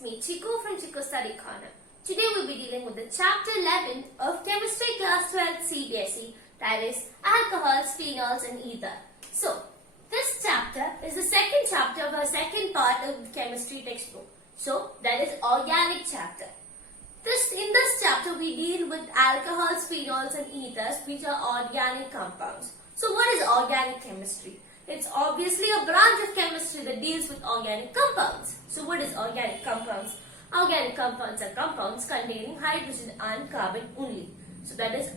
it's me Chico from Chico Study Corner. Today we'll be dealing with the chapter 11 of Chemistry Class 12 CBSE, that is alcohols, phenols and ether. So, this chapter is the second chapter of our second part of the chemistry textbook. So, that is organic chapter. In this chapter we deal with alcohols, phenols and ethers, which are organic compounds. So, what is organic chemistry? It's obviously a branch of chemistry that deals with organic compounds. So what is organic compounds? Organic compounds are compounds containing hydrogen and carbon only. So that is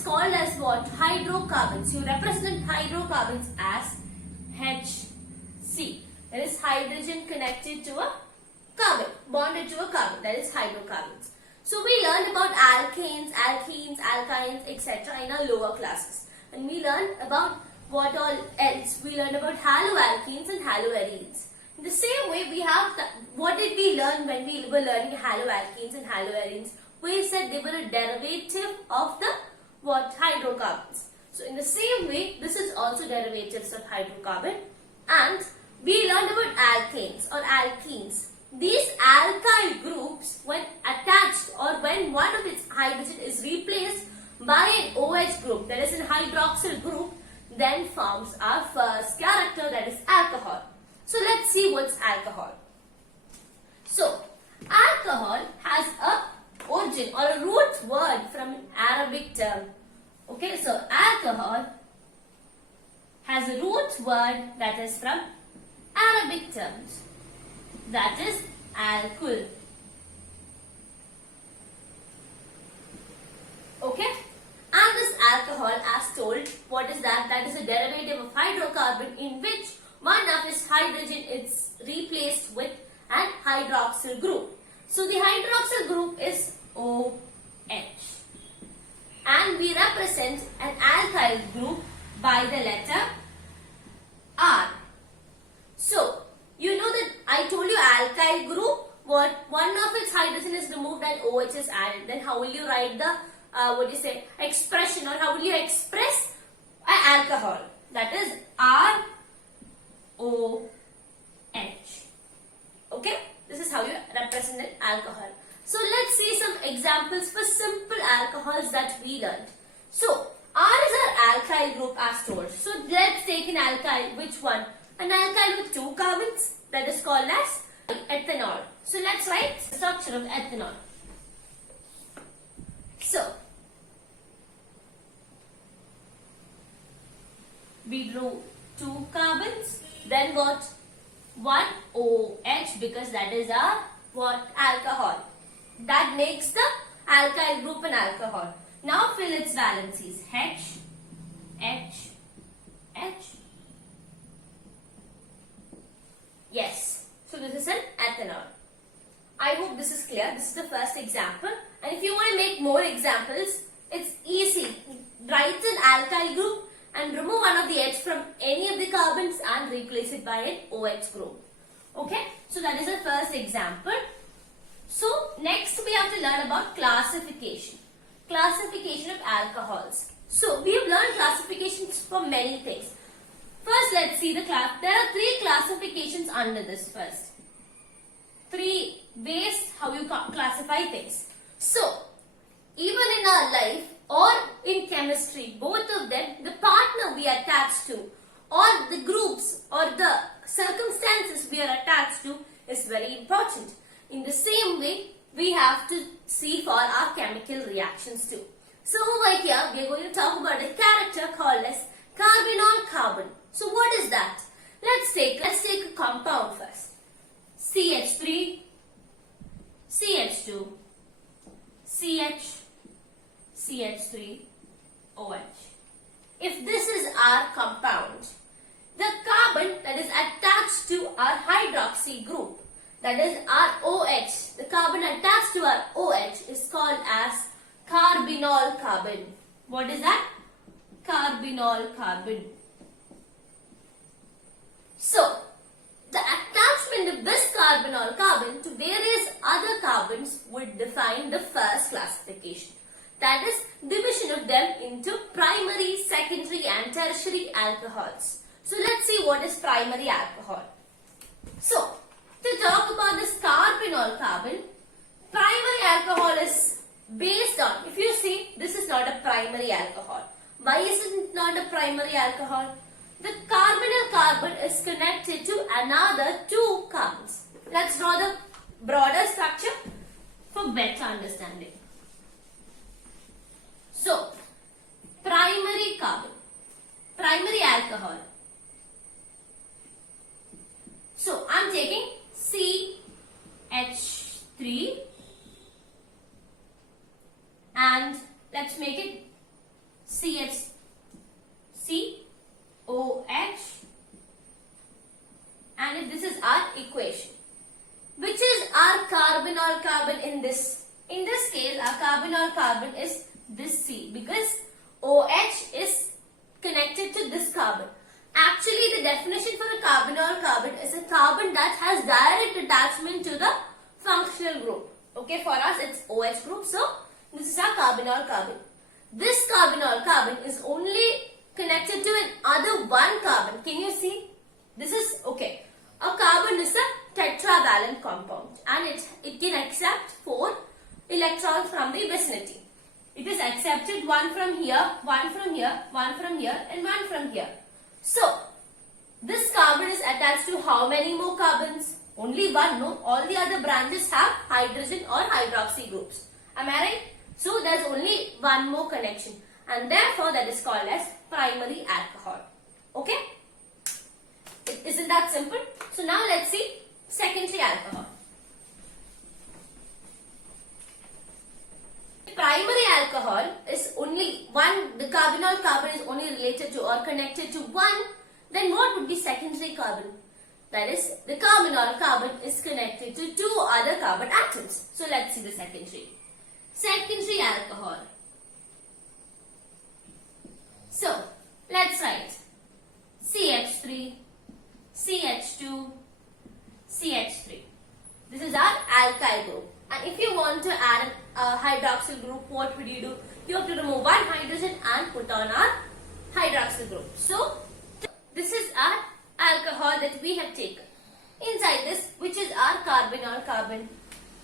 called as what? Hydrocarbons. You represent hydrocarbons as HC. That is hydrogen connected to a carbon, bonded to a carbon. That is hydrocarbons. So we learned about alkanes, alkenes, alkynes, etc. in our lower classes. And we learned about what all else? We learned about haloalkenes and haloarenes. In the same way, what did we learn when we were learning haloalkenes and haloarenes? We said they were a derivative of the hydrocarbons. So in the same way, this is also derivatives of hydrocarbon. And we learned about alkanes or alkenes. These alkyl groups, when attached or when one of its hydrogen is replaced by an OH group, that is an hydroxyl group, then forms our first character, that is alcohol. So let's see what's alcohol. So alcohol has a origin or a root word from an Arabic term. Okay, so alcohol has a root word that is from Arabic terms, that is alcohol. Okay. And this alcohol, as told, what is that? That is a derivative of hydrocarbon in which one of its hydrogen is replaced with an hydroxyl group. So the hydroxyl group is OH. And we represent an alkyl group by the letter R. So, you know that I told you alkyl group, what one of its hydrogen is removed and OH is added. Then how will you write the expression, or how will you express an alcohol? That is ROH. Okay, this is how you represent an alcohol. So let's see some examples for simple alcohols that we learned. So R is our alkyl group as told. So let's take an alkyl. Which one? An alkyl with two carbons, that is called as ethanol. So let's write the structure of ethanol. So we drew two carbons, then what? One OH, because that is our alcohol. That makes the alkyl group an alcohol. Now fill its valencies. H, H, H. Yes. So this is an ethanol. I hope this is clear. This is the first example. And if you want to make more examples, it's easy. Write an alkyl group and remove one of the H from any of the carbons and replace it by an OH group. Okay, so that is the first example. So next we have to learn about classification. Classification of alcohols. So we have learned classifications for many things. First let's see the class. There are three classifications under this first. Three ways how you classify things. So even in our life or in chemistry, both of them, the partner we are attached to or the groups or the circumstances we are attached to is very important. In the same way, we have to see for our chemical reactions too. So over here, we are going to talk about a character called as carbonyl-carbon. So what is that? Let's take a compound first. CH3, CH2, CH, CH3, OH. If this is our compound, the carbon that is attached to our hydroxy group, that is our OH, the carbon attached to our OH is called as carbonyl-carbon. What is that? Carbonyl-carbon. So, the attachment of this carbonyl-carbon to various other carbons would define the first classification. That is division of them into primary, secondary and tertiary alcohols. So let's see what is primary alcohol. So to talk about this carbonyl primary alcohol. Why is it not a primary alcohol? The carbonyl carbon is connected to another two carbons. Let's draw the broader structure for better understanding. So, primary carbon, primary alcohol. So, I am taking CH3 and let's make it COH, and if this is our equation. Which is our carbonyl carbon in this? In this case, our carbonyl carbon is this C because OH is connected to this carbon. Actually, the definition for a carbonyl carbon is a carbon that has direct attachment to the functional group. Okay, for us it's OH group. So, this is our carbonyl carbon. This carbonyl carbon is only connected to another one carbon. Can you see? This is, okay. A carbon is a tetravalent compound and it can accept 4 electrons from the vicinity. It is accepted one from here, one from here, one from here and one from here. So, this carbon is attached to how many more carbons? Only one, no? All the other branches have hydrogen or hydroxy groups. Am I right? So, there is only one more connection and therefore that is called as primary alcohol. Okay? Isn't that simple? So, now let's see secondary alcohol. Primary alcohol is only one, the carbonyl carbon is only related to or connected to one, then what would be secondary carbon? That is, the carbonyl carbon is connected to 2 other carbon atoms. So, let's see the secondary. Secondary alcohol. So, let's write CH3, CH2, CH3. This is our alkyl group. And if you want to add a hydroxyl group, what would you do? You have to remove one hydrogen and put on our hydroxyl group. So, this is our alcohol that we have taken. Inside this, which is our carbonyl carbon.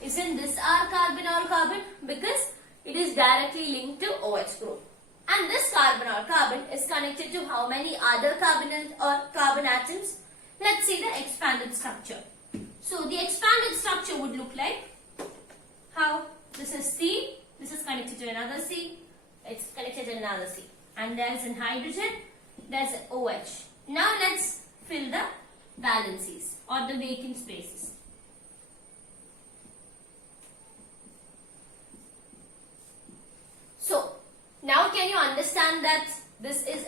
Isn't this our carbonyl carbon? Because it is directly linked to OH group. And this carbonyl carbon is connected to how many other carbonyl or carbon atoms? Let's see the expanded structure. So, the expanded structure would look like how? This is C, this is connected to another C, it's connected to another C. And there's an hydrogen, there's an OH. Now, let's fill the valencies or the vacant spaces. So, now can you understand that this is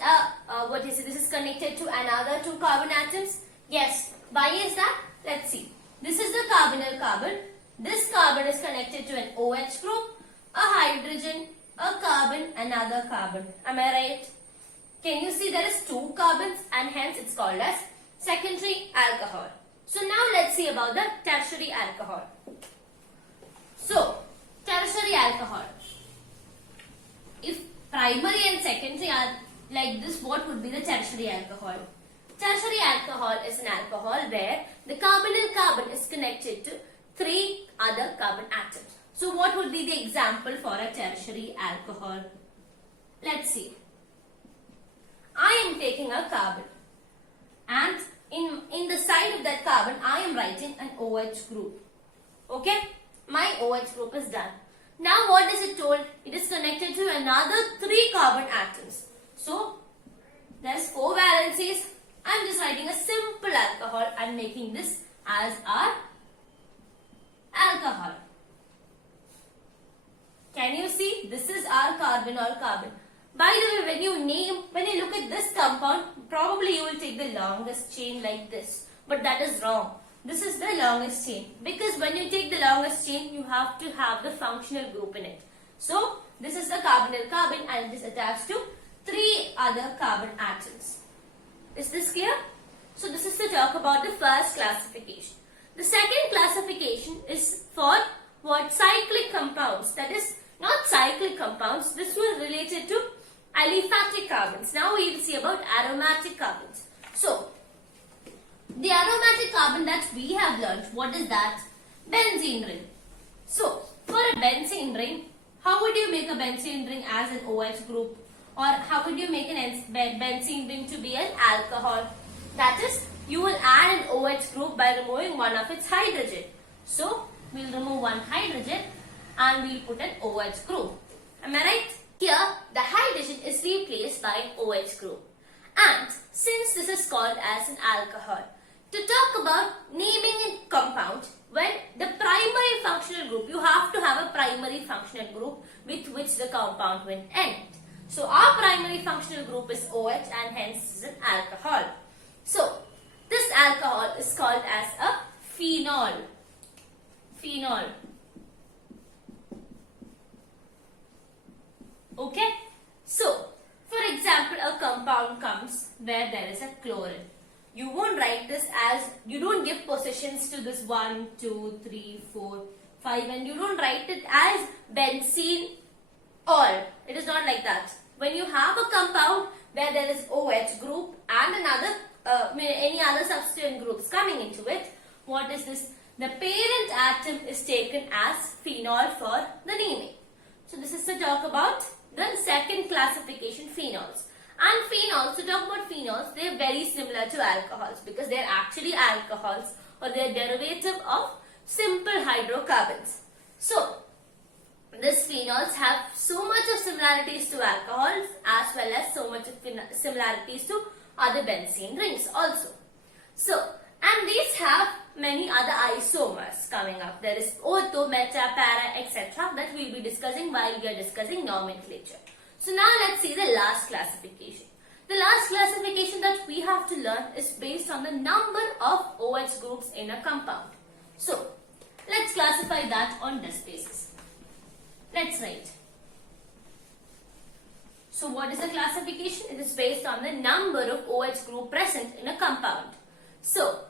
this is connected to another 2 carbon atoms? Yes. Why is that? Let's see. This is the carbonyl carbon. This carbon is connected to an OH group, a hydrogen, a carbon, another carbon. Am I right? Can you see there is 2 carbons and hence it's called as secondary alcohol. So now let's see about the tertiary alcohol. So, tertiary alcohol. If primary and secondary are like this, what would be the tertiary alcohol? Tertiary alcohol is an alcohol where the carbonyl carbon is connected to 3 other carbon atoms. So, what would be the example for a tertiary alcohol? Let's see. I am taking a carbon and in the side of that carbon, I am writing an OH group. Okay? My OH group is done. Now, what is it told? It is connected to another 3 carbon atoms. So, there's 4 valencies. I am just writing a simple alcohol and making this as our alcohol. Can you see? This is our carbonyl carbon. By the way, when you look at this compound, probably you will take the longest chain like this. But that is wrong. This is the longest chain. Because when you take the longest chain, you have to have the functional group in it. So, this is the carbonyl carbon and it is attached to 3 other carbon atoms. Is this clear? So, this is to talk about the first classification. The second classification is for what? Cyclic compounds. That is not cyclic compounds. This was related to aliphatic carbons. Now we will see about aromatic carbons. So, the aromatic carbon that we have learnt, what is that? Benzene ring. So, for a benzene ring, how would you make a benzene ring as an OH group? Or how would you make an benzene ring to be an alcohol? That is, you will add an OH group by removing one of its hydrogen. So, we'll remove one hydrogen and we'll put an OH group. Am I right? Here, the hydrogen is replaced by an OH group. And since this is called as an alcohol, to talk about naming a compound, when the primary functional group, you have to have a primary functional group with which the compound will end. So our primary functional group is OH and hence is an alcohol. So this alcohol is called as a phenol. Phenol. Okay. So for example, a compound comes where there is a chlorine. You won't write this as, you don't give positions to this 1, 2, 3, 4, 5 and you don't write it as benzene all. It is not like that. When you have a compound where there is OH group and another, any other substituent groups coming into it, what is this? The parent atom is taken as phenol for the naming. So this is to talk about the second classification, phenols. And phenols, to talk about phenols, they are very similar to alcohols because they are actually alcohols or they are derivative of simple hydrocarbons. So, these phenols have so much of similarities to alcohols as well as so much of similarities to other benzene rings also. So, and these have many other isomers coming up. There is ortho, meta, para, etc. that we will be discussing while we are discussing nomenclature. So now let's see the last classification. The last classification that we have to learn is based on the number of OH groups in a compound. So let's classify that on this basis. Let's write. So what is the classification? It is based on the number of OH group present in a compound. So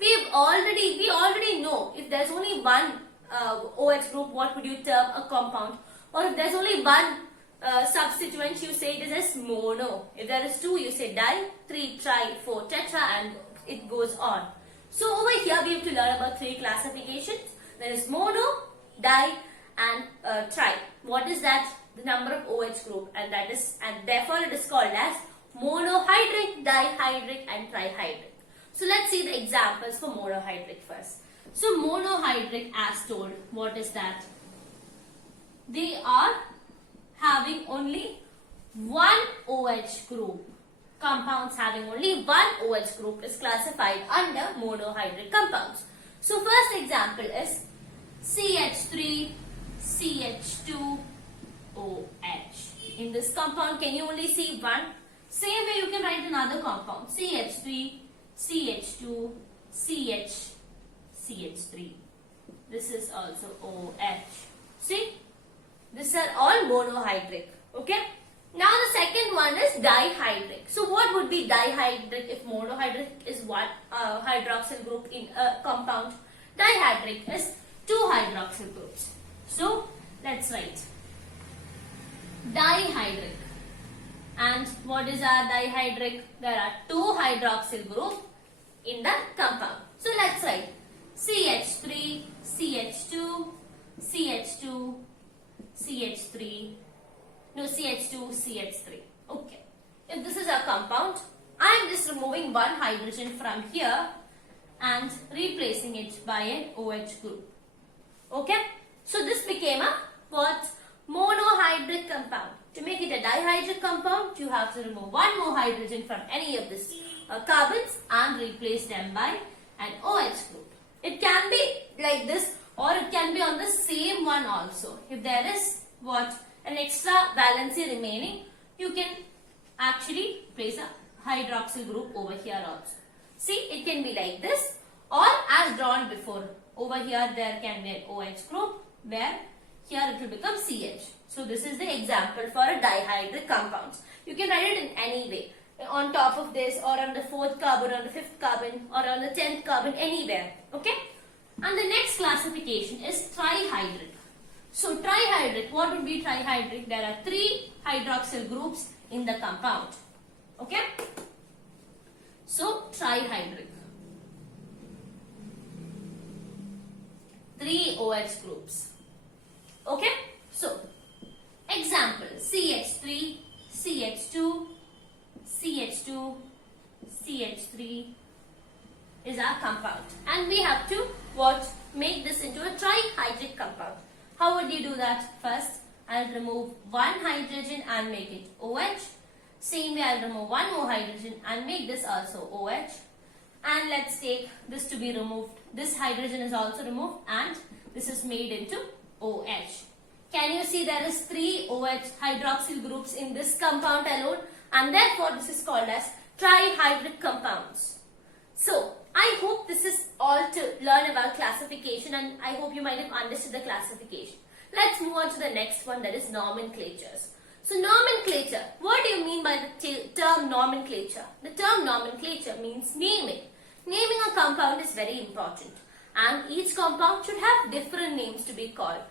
we already know if there's only one OH group, what would you term a compound? Or if there's only one substituent, you say it is as mono. If there is two, you say di, 3, tri, 4, tetra and it goes on. So over here we have to learn about three classifications. There is mono, di and tri. What is that? The number of OH group, and therefore it is called as monohydric, dihydric and trihydric. So let's see the examples for monohydric first. So monohydric, as told, what is that? They are having only one OH group. Compounds having only one OH group is classified under monohydric compounds. So first example is CH3, CH2, OH. In this compound, can you only see one? Same way you can write another compound. CH3, CH2, CH, CH3. This is also OH. See? These are all monohydric. Okay? Now the second one is dihydric. So what would be dihydric if monohydric is one hydroxyl group in a compound? Dihydric is two hydroxyl groups. So let's write dihydric. And what is our dihydric? There are two hydroxyl groups in the compound. So let's write CH3, CH2, CH2, CH3, no CH2, CH3. Okay. If this is a compound, I am just removing one hydrogen from here and replacing it by an OH group. Okay. So this became a what? Monohydric compound. To make it a dihydric compound, you have to remove one more hydrogen from any of these carbons and replace them by an OH group. It can be like this or it can be on the same one also. If there is what? An extra valency remaining, you can actually place a hydroxyl group over here also. See, it can be like this or as drawn before. Over here there can be an OH group where here it will become CH. So this is the example for a dihydric compounds. You can write it in any way. On top of this or on the 4th carbon, on the 5th carbon or on the 10th carbon, anywhere. Okay. And the next classification is trihydric. So trihydric, what would be trihydric? There are three hydroxyl groups in the compound. Okay. So trihydric. Three OH groups. Okay. So Example, CH3, CH2, CH2, CH3 is our compound. And we have to what? Make this into a trihydric compound. How would you do that? First, I'll remove one hydrogen and make it OH. Same way, I'll remove one more hydrogen and make this also OH. And let's take this to be removed. This hydrogen is also removed and this is made into OH. Can you see there is 3 OH hydroxyl groups in this compound alone, and therefore this is called as trihydric compounds. So, I hope this is all to learn about classification, and I hope you might have understood the classification. Let's move on to the next one, that is nomenclatures. So, nomenclature. What do you mean by the term nomenclature? The term nomenclature means naming. Naming a compound is very important, and each compound should have different names to be called.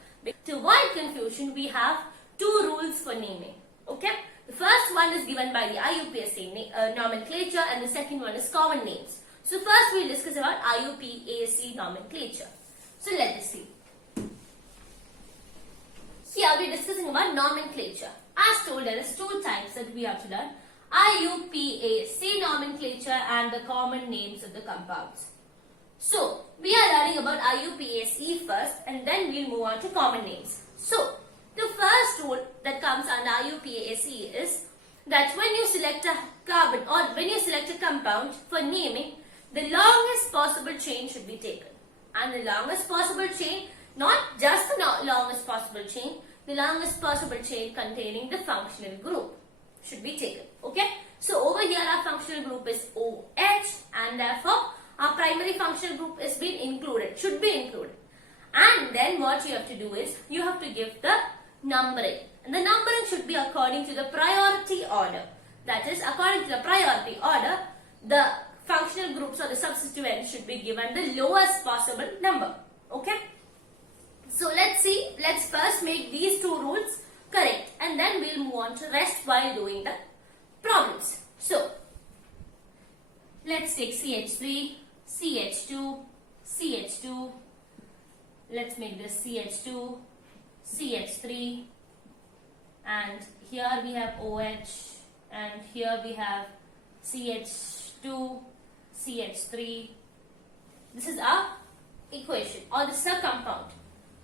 To avoid confusion, we have 2 rules for naming. Okay? The first one is given by the IUPAC nomenclature, and the second one is common names. So first we'll discuss about IUPAC nomenclature. So let us see. Here we're discussing about nomenclature. As told, there is 2 types that we have to learn. IUPAC nomenclature and the common names of the compounds. So, we are learning about IUPAC first, and then we'll move on to common names. So, the first rule that comes under IUPAC is that when you select a carbon or when you select a compound for naming, the longest possible chain should be taken. And the longest possible chain, not just the longest possible chain, the longest possible chain containing the functional group should be taken. Okay? So, over here our functional group is OH, and therefore our primary functional group is being included, should be included. And then what you have to do is, you have to give the numbering. And the numbering should be according to the priority order. That is, according to the priority order, the functional groups or the substituents should be given the lowest possible number. Okay? So let's see, let's first make these 2 rules correct, and then we'll move on to rest while doing the problems. So, let's take CH3, CH2, CH2, let's make this CH2, CH3, and here we have OH, and here we have CH2, CH3. This is our equation, or this is a compound.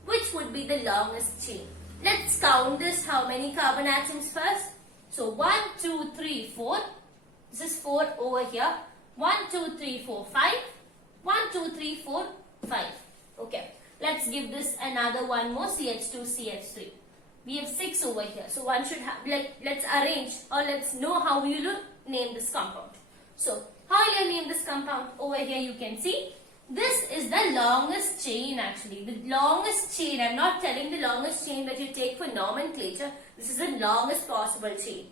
Which would be the longest chain? Let's count this, how many carbon atoms first. So 1, 2, 3, 4. This is 4 over here. 1, 2, 3, 4, 5. 1, 2, 3, 4, 5. Okay. Let's give this another one more, CH2, CH3. We have 6 over here. So one should have, let's arrange, or let's know how you will name this compound. So, how you name this compound? Over here you can see, this is the longest chain actually. The longest chain, I'm not telling the longest chain that you take for nomenclature. This is the longest possible chain.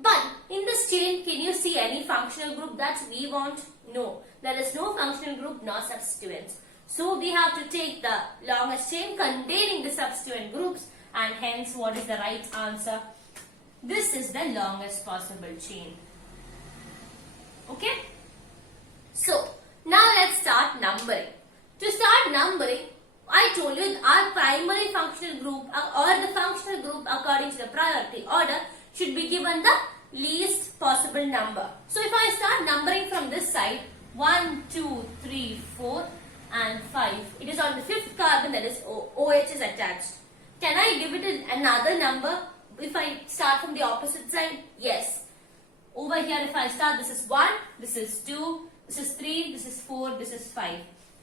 But in this chain, can you see any functional group that we want? No. There is no functional group nor substituents. So we have to take the longest chain containing the substituent groups, and hence what is the right answer? This is the longest possible chain. Okay? So, now let's start numbering. To start numbering, I told you our primary functional group or the functional group according to the priority order should be given the least possible number. So if I start numbering from this side, 1, 2, 3, 4 and 5. It is on the 5th carbon, that is OH is attached. Can I give it another number if I start from the opposite side? Yes. Over here if I start, this is 1, this is 2, this is 3, this is 4, this is 5.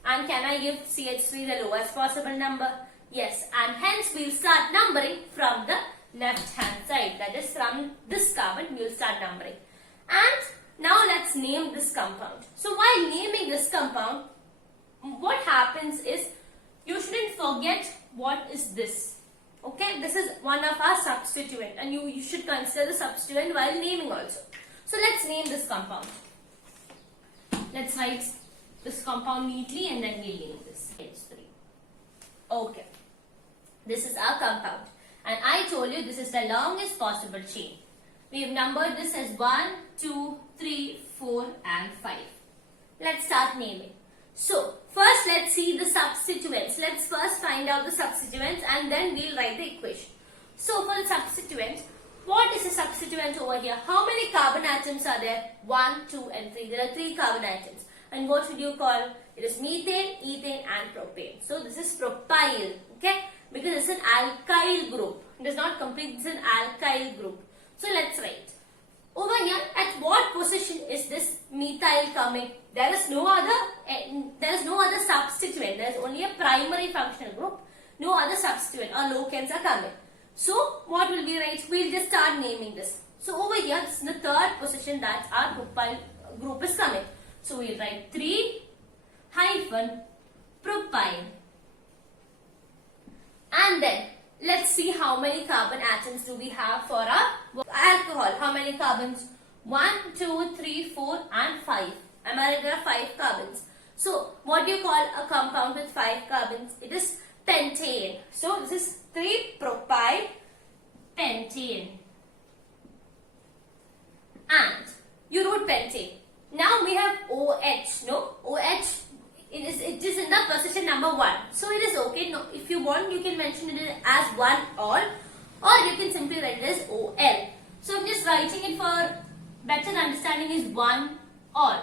And can I give CH3 the lowest possible number? Yes. And hence we will start numbering from the left hand side. That is from this carbon we will start numbering. And now let's name this compound. So while naming this compound, what happens is you shouldn't forget what is this. Okay, this is one of our substituent, and you should consider the substituent while naming also. So let's name this compound. Let's write this compound neatly and then we'll name this H3. Okay, this is our compound, and I told you this is the longest possible chain. We have numbered this as 1, 2, 3, 4 and 5. Let's start naming. So, first let's see the substituents. Let's first find out the substituents and then we'll write the equation. So for the substituent, what is the substituent over here? How many carbon atoms are there? 1, 2 and 3. There are 3 carbon atoms. And what would you call? It is methane, ethane and propane. So this is propyl. Okay? Because it's an alkyl group. It is not complete. It's an alkyl group. So let's write. Over here, at what position is this methyl coming? There is no other substituent. There is only a primary functional group. No other substituent or locants are coming. So what will we write? We'll just start naming this. So over here, this is the third position that our propyl group is coming. So we'll write 3-propyl. And then let's see how many carbon atoms do we have for our alcohol. How many carbons? 1, 2, 3, 4 and 5. Am I right? There are 5 carbons. So what do you call a compound with 5 carbons? It is pentane. So this is 3-propyl pentane. And you wrote pentane. Now we have OH. No? OH. It is in the position number 1. So it is okay. No, if you want, you can mention it as 1 all, or you can simply write it as OL. So I'm just writing it for better understanding is 1 all.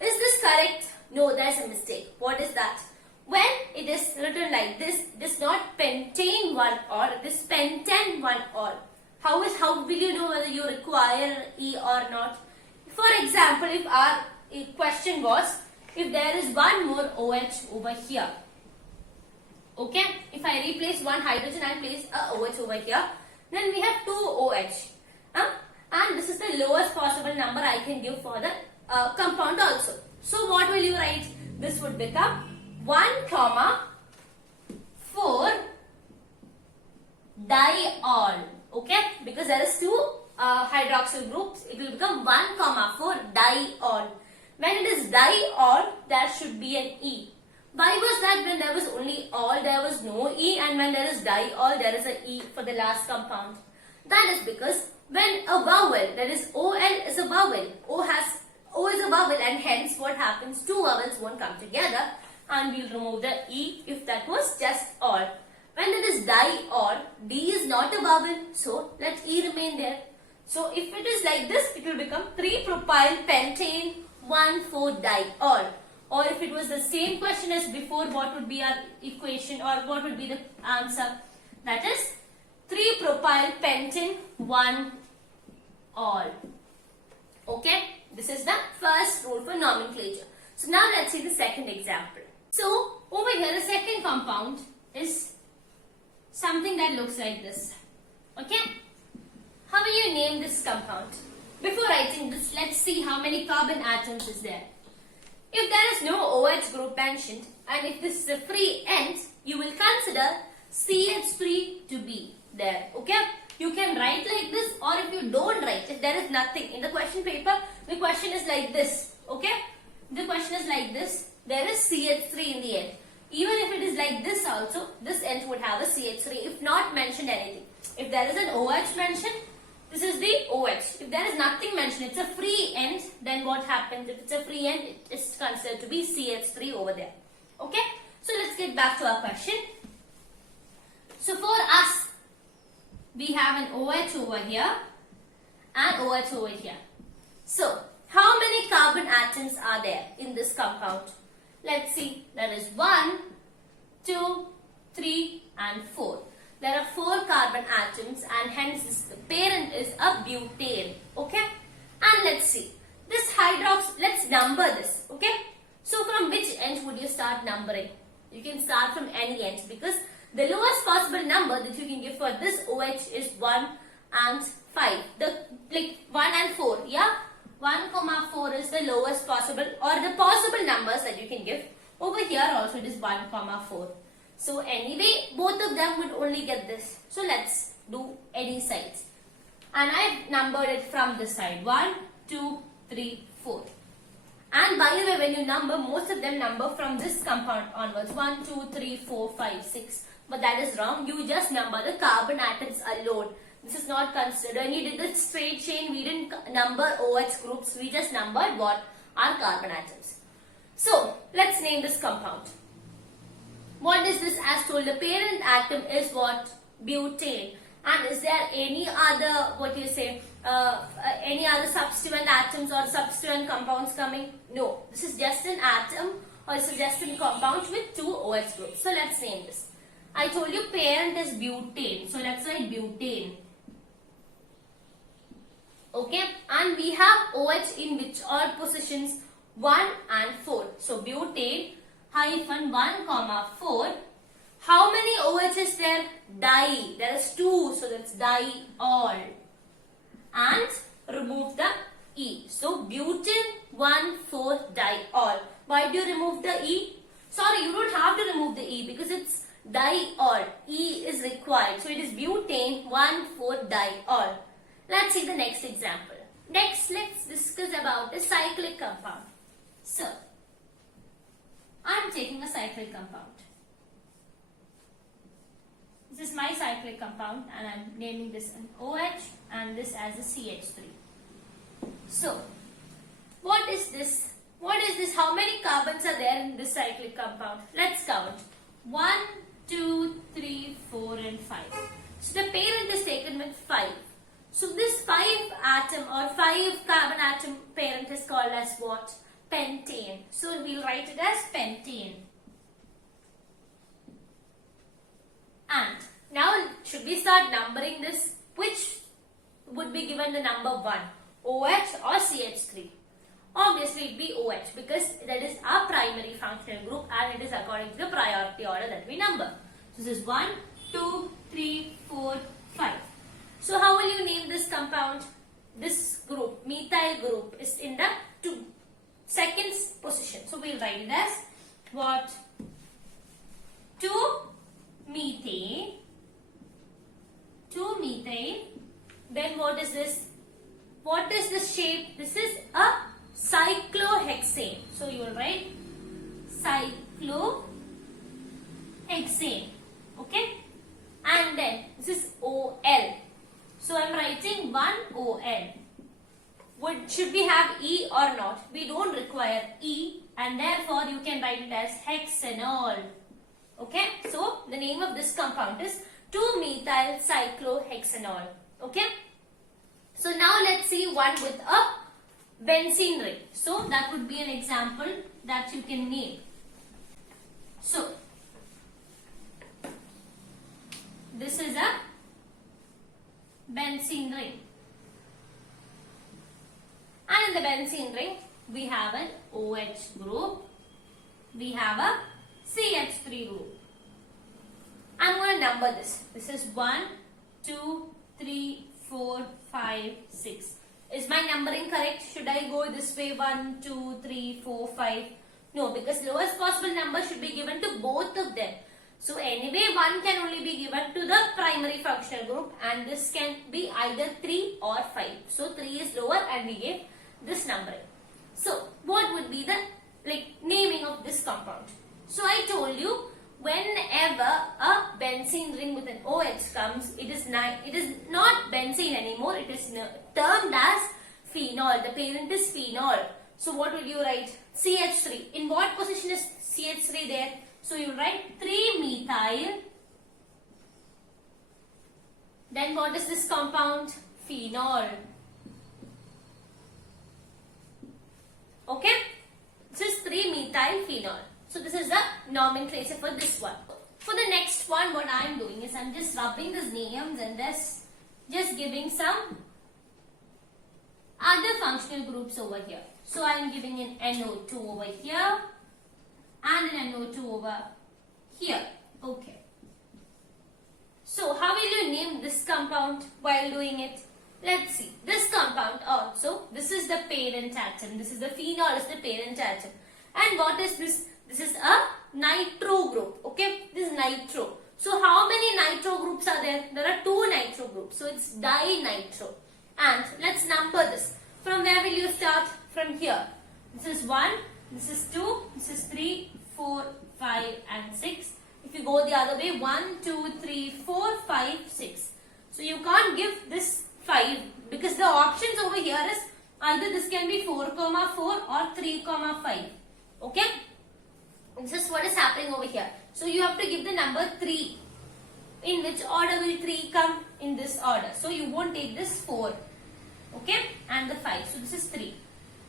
Is this correct? No, there's a mistake. What is that? When it is written like this, it is not pentane 1 all, it is pentane 1 all. How will you know whether you require E or not? For example, if our question was, if there is one more OH over here, okay, if I replace one hydrogen and place a OH over here, then we have 2 OH. And this is the lowest possible number I can give for the compound also. So what will you write? This would become 1,4 diol. Okay, because there is 2 hydroxyl groups, it will become 1,4 diol. When it is diol, there should be an E. Why was that? When there was only all, there was no E, and when there is diol, there is an E for the last compound. That is because when a vowel, that is OL is a vowel, O is a vowel, and hence what happens? 2 vowels won't come together, and we'll remove the E if that was just all. When it is diol, D is not a vowel, so let E remain there. So if it is like this, it will become 3-propyl pentane 1,4-diol. Or if it was the same question as before, what would be our equation or what would be the answer? That is 3-propyl pentane 1-ol. Okay, this is the first rule for nomenclature. So now let's see the second example. So over here, the second compound is something that looks like this. Okay, how will you name this compound? Before writing this, let's see how many carbon atoms is there. If there is no OH group mentioned, and if this is a free end, you will consider CH3 to be there. Okay, you can write like this, or if you don't write, if there is nothing in the question paper, the question is like this. Okay, the question is like this. There is CH3 in the end. Even if it is like this also, this end would have a CH3 if not mentioned anything. If there is an OH mentioned, this is the OH. If there is nothing mentioned, it's a free end, then what happens? If it's a free end, it is considered to be CH3 over there. Okay? So let's get back to our question. So for us, we have an OH over here and OH over here. So, how many carbon atoms are there in this compound? Let's see. There is 1, 2, 3 and 4. There are 4 carbon atoms and hence the parent is a butane. Okay? And let's see. This let's number this. Okay? So from which end would you start numbering? You can start from any end because the lowest possible number that you can give for this OH is 1 and 5. Like 1 and 4. Yeah? 1,4 is the lowest possible or the possible numbers that you can give. Over here also it is 1,4. So anyway, both of them would only get this. So let's do any sides. And I've numbered it from this side. 1, 2, 3, 4. And by the way, when you number, most of them number from this compound onwards. 1, 2, 3, 4, 5, 6. But that is wrong. You just number the carbon atoms alone. This is not considered. When you did the straight chain, we didn't number OH groups. We just numbered what? Our carbon atoms. So, let's name this compound. What is this? As told, the parent atom is what? Butane. And is there any other, any other substituent atoms or substituent compounds coming? No. This is just an atom or this is just a compound with two OH groups. So let's name this. I told you parent is butane. So let's write butane. Okay. And we have OH in which all positions? 1 and 4. So butane hyphen 1 comma 4. How many OH is there? Di. There is 2. So that's diol. And remove the E. So butane 1,4-diol. Why do you remove the E? Sorry, you don't have to remove the E because it's diol. E is required. So it is butane 1,4-diol. Let's see the next example. Next, let's discuss about a cyclic compound. So, I'm taking a cyclic compound. This is my cyclic compound and I'm naming this an OH and this as a CH3. So, what is this? What is this? How many carbons are there in this cyclic compound? Let's count. 1, 2, 3, 4 and 5. So, the parent is taken with 5. So, this 5 atom or 5 carbon atom parent is called as what? Pentane. So, we'll write it as pentane. And now, should we start numbering this? Which would be given the number 1? OH or CH3? Obviously, it would be OH because that is our primary functional group and it is according to the priority order that we number. So, this is 1, 2, 3, 4, 5. So, how will you name this compound? This group, methyl group, is in the second position. So, we will write it as what? 2-methane. 2-methane. Then what is this? What is this shape? This is a cyclohexane. So you will write cyclohexane. Okay? And then this is OL. So I am writing 1 OL. Should we have E or not? We don't require E and therefore you can write it as hexanol. Okay? So the name of this compound is 2-methyl cyclohexanol. Okay? So now let's see one with a benzene ring. So that would be an example that you can name. So this is a benzene ring. And in the benzene ring we have an OH group. We have a CH3 group. I'm going to number this. This is 1, 2, 3, 4, 5, 6. Is my numbering correct? Should I go this way? 1, 2, 3, 4, 5? No, because lowest possible number should be given to both of them. So anyway, 1 can only be given to the primary functional group and this can be either 3 or 5. So 3 is lower and we gave this numbering. So what would be the naming of this compound? So I told you, whenever a benzene ring with an OH comes, it is not benzene anymore. It is termed as phenol. The parent is phenol. So what will you write? CH3. In what position is CH3 there? So you write 3-methyl. Then what is this compound? Phenol. Okay? This is 3-methyl phenol. So this is the nomenclature for this one. For the next one, what I am doing is I am just rubbing these names and just giving some other functional groups over here. So I am giving an NO2 over here and an NO2 over here. Okay. So how will you name this compound while doing it? Let's see. This compound also, this is the parent atom. This is the phenol is the parent atom. And what is this? This is a nitro group. Okay, this is nitro. So how many nitro groups are there? There are 2 nitro groups. So it's dinitro. And let's number this. From where will you start? From here. This is 1, this is 2, this is 3, 4, 5 and 6. If you go the other way, 1, 2, 3, 4, 5, 6. So you can't give this 5 because the options over here is either this can be 4, 4 or 3, 5. Okay. This is what is happening over here. So you have to give the number 3 in which order will 3 come? In this order. So you won't take this 4. Okay? And the 5. So this is 3.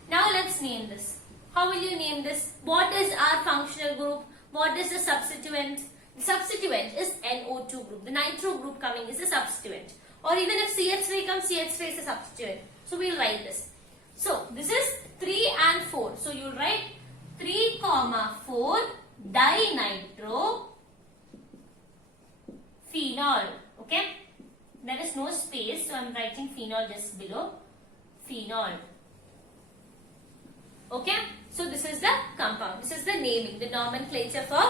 Now let's name this. How will you name this? What is our functional group? What is the substituent? The substituent is NO2 group. The nitro group coming is the substituent. Or even if CH3 comes, CH3 is a substituent. So we'll write this. So this is 3 and 4. So you'll write 3, 4 dinitro phenol. Okay? There is no space, so I'm writing phenol just below. Phenol. Okay? So this is the compound. This is the naming, the nomenclature for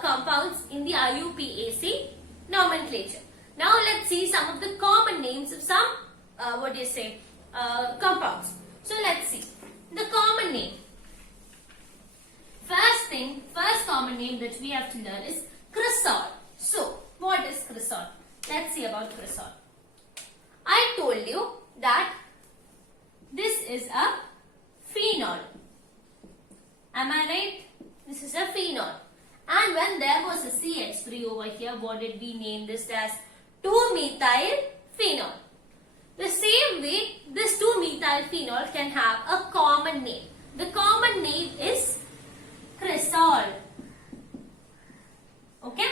compounds in the IUPAC nomenclature. Now let's see some of the common names of some, compounds. So let's see. The common name. First common name that we have to learn is cresol. So, what is cresol? Let's see about cresol. I told you that this is a phenol. Am I right? This is a phenol. And when there was a CH3 over here, what did we name this as? 2-methyl phenol. The same way, this 2-methyl phenol can have a common name. The common name is cresol. Okay?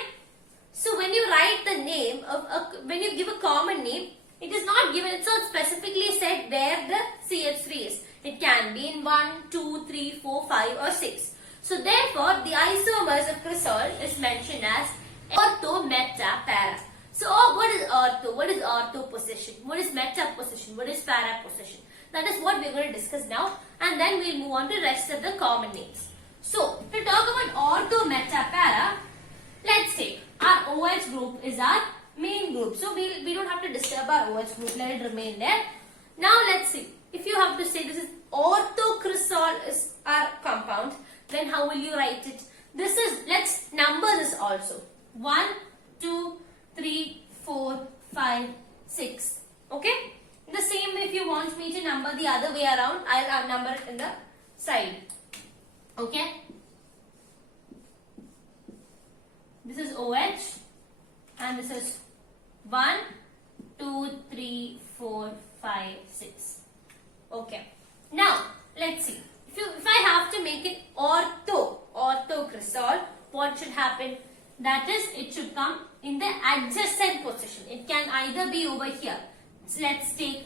So when you write the name when you give a common name, it is not given, it's not specifically said where the CH3 is. It can be in 1, 2, 3, 4, 5 or 6. So therefore, the isomers of cresol is mentioned as ortho, meta, para. So what is ortho? What is ortho position? What is meta position? What is para position? That is what we are going to discuss now, and then we will move on to the rest of the common names. So to talk about ortho, meta, para, let's take our OH group is our main group. So we don't have to disturb our OH group. Let it remain there. Now let's see. If you have to say this is orthocresol is our compound, then how will you write it? This is, let's number this also. 1, 2, 3, 4, 5, 6. Okay? The same way, if you want me to number the other way around, I'll number it in the side. Okay? This is OH and this is 1, 2, 3, 4, 5, 6. Okay. Now, let's see. If I have to make it orthocresol, what should happen? That is, it should come in the adjacent position. It can either be over here. So let's take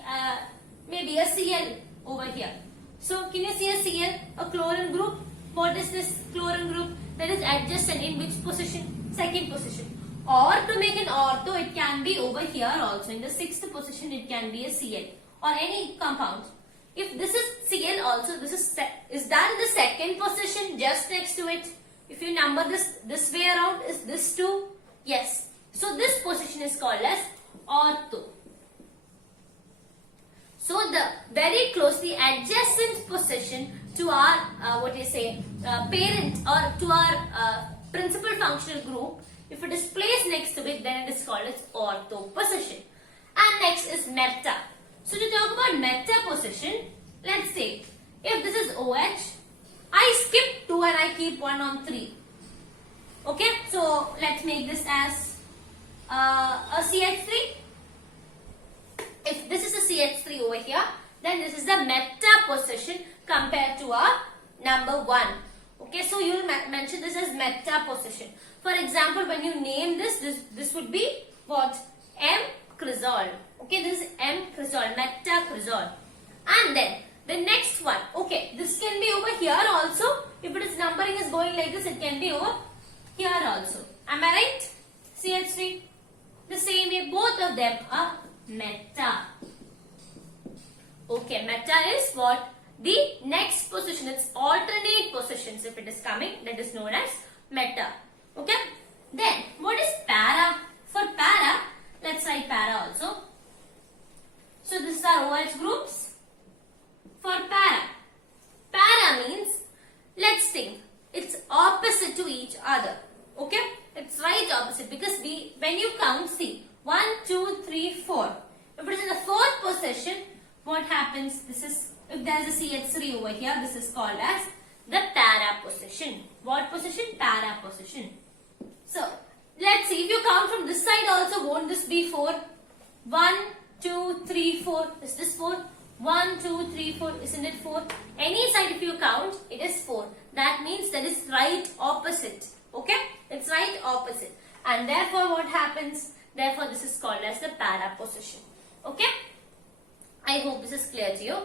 maybe a Cl over here. So can you see a Cl, a chlorine group? What is this chlorine group? That is adjacent in which position? Second position. Or to make an ortho, it can be over here also. In the 6th position, it can be a Cl or any compound. If this is Cl also, this is that in the second position just next to it? If you number this way around, is this too? Yes. So this position is called as ortho. So the very closely adjacent position to our parent or to our principal functional group, if it is placed next to it, then it is called as ortho position. And next is meta. So to talk about meta position, let's say if this is OH, I skip 2 and I keep 1 on 3. Okay, so let's make this as a CH3. If this is a CH3 over here, then this is the meta position compared to our number 1. Okay, so you will mention this as meta position. For example, when you name this would be what? M-cresol. Okay, this is M-cresol, meta-cresol. And then the next one, okay, this can be over here also. If it is numbering is going like this, it can be over here also. Am I right? CH3. The same way, both of them are meta. Okay, meta is what? The next position. It's alternate positions. If it is coming, that is known as meta. Okay. Then, what is para? For para, let's write para also. So, this is our OH groups. For para means, let's think, it's opposite to each other. Okay? It's right opposite because when you count, see, 1, 2, 3, 4. If it is in the 4th position, what happens? This is, if there is a CH3 over here, this is called as the para position. What position? Para position. So, let's see, if you count from this side also, won't this be 4? 1, 2, 3, 4. Is this 4? 1, 2, 3, 4. Isn't it 4? Any side if you count, it is 4. That means that is right opposite. Okay? It's right opposite. And therefore what happens? Therefore this is called as the para position. Okay? I hope this is clear to you.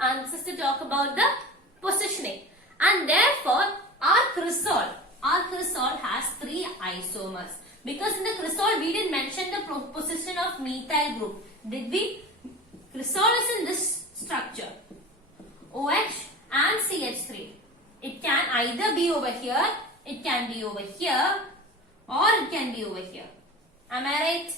And this is to talk about the positioning. And therefore our cresol has 3 isomers. Because in the cresol we didn't mention the position of methyl group. Did we? Cresol is in this structure. OH and CH3. It can either be over here, it can be over here, or it can be over here. Am I right?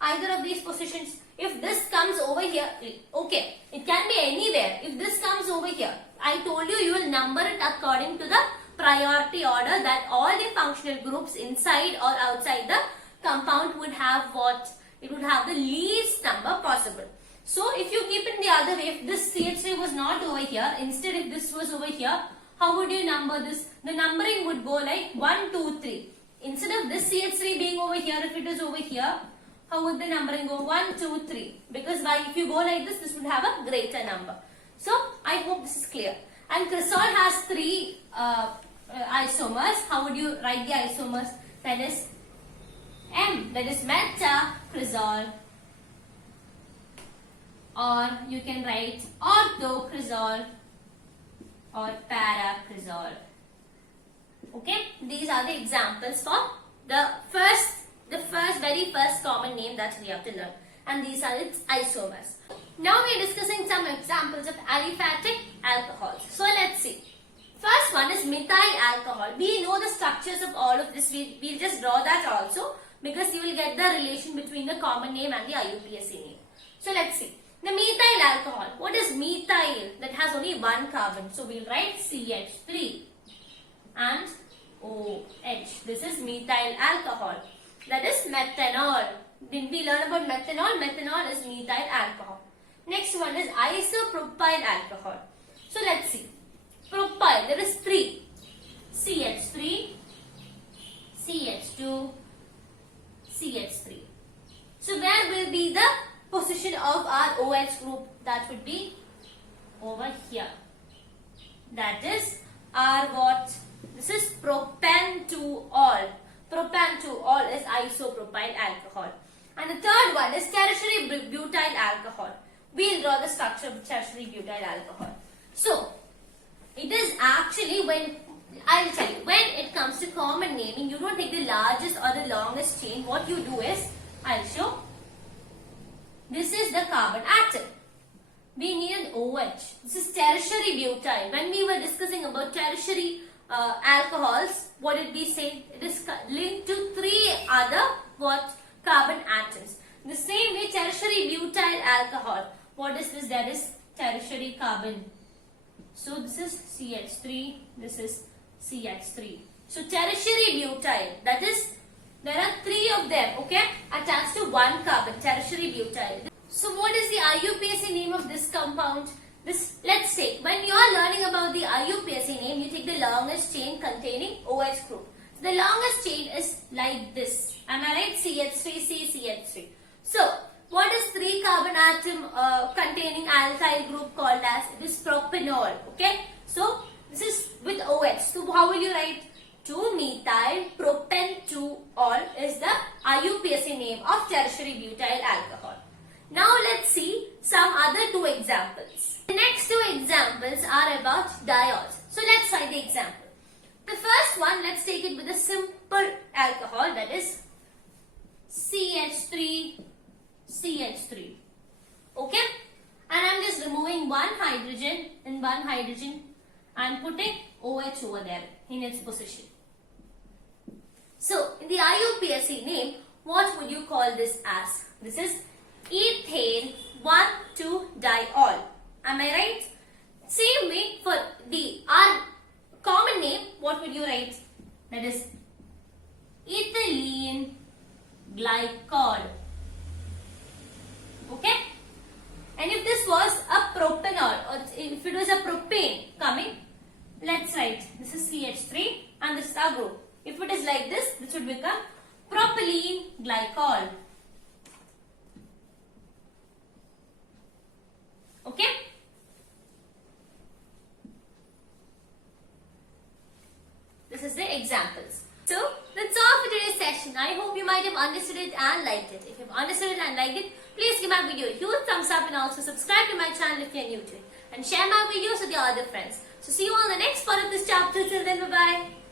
Either of these positions. If this comes over here, okay, it can be anywhere. If this comes over here, I told you, you will number it according to the priority order, that all the functional groups inside or outside the compound would have what? It would have the least number possible. So if you keep it the other way, if this CH3 was not over here, instead if this was over here, how would you number this? The numbering would go like 1, 2, 3. Instead of this CH3 being over here, if it is over here, how would the numbering go? 1, 2, 3. Because if you go like this would have a greater number. So I hope this is clear. And cresol has 3 isomers. How would you write the isomers? That is M, that is metacresol. Or you can write orthocresol or paracresol. Okay, these are the examples for the very first common name that we have to learn, and these are its isomers. Now we are discussing some examples of aliphatic alcohols. So let's see. First one is methyl alcohol. We know the structures of all of this. We'll just draw that also, because you will get the relation between the common name and the IUPAC name. So let's see. The methyl alcohol. What is methyl? That has only one carbon. So we'll write CH3 and OH. This is methyl alcohol. That is methanol. Did we learn about methanol? Methanol is methyl alcohol. Next one is isopropyl alcohol. So let's see. Propyl, there is 3. CH3, CH2, CH3. So where will be the position of our OH group? That would be over here. That is our what? This is propan-2-ol. Propan-2-ol is isopropyl alcohol. And the third one is tertiary butyl alcohol. We'll draw the structure of tertiary butyl alcohol. So, it is actually I'll tell you, when it comes to common naming, you don't take the largest or the longest chain. What you do is, I'll show. This is the carbon atom. We need an OH. This is tertiary butyl. When we were discussing about tertiary alcohols, what did we say? It is linked to 3 other carbon atoms. The same way, tertiary butyl alcohol. What is this? That is tertiary carbon. So this is CH3. This is CH3. So tertiary butyl. That is, there are 3 of them. Okay, attached to 1 carbon. Tertiary butyl. So what is the IUPAC name of this compound? Let's take, when you are learning about the IUPAC name, you take the longest chain containing OH group. So the longest chain is like this. Am I right? CH3, CH3. So, what is 3 carbon atom containing alkyl group called as? It is propanol. Okay? So, this is with OH. So, how will you write? 2-methyl propan-2-ol is the IUPAC name of tertiary butyl alcohol. Now, let's see some other 2 examples. The next 2 examples are about diols. So, let's try the example. The first one, let's take it with a simple alcohol, that is CH3, CH3. Okay? And I'm just removing 1 hydrogen and 1 hydrogen and putting OH over there in its position. So, in the IUPAC name, what would you call this as? This is ethane 1,2-diol. Am I right? Same way for our common name, what would you write? That is ethylene glycol. Okay? And if this was a propanol, or if it was a propane coming, let's write, this is CH3 and this is our group. If it is like this would become propylene glycol. Okay? This is the examples. So, that's all for today's session. I hope you might have understood it and liked it. If you've understood it and liked it, please give my video a huge thumbs up and also subscribe to my channel if you're new to it. And share my videos with your other friends. So, see you on the next part of this chapter. Till then, bye-bye.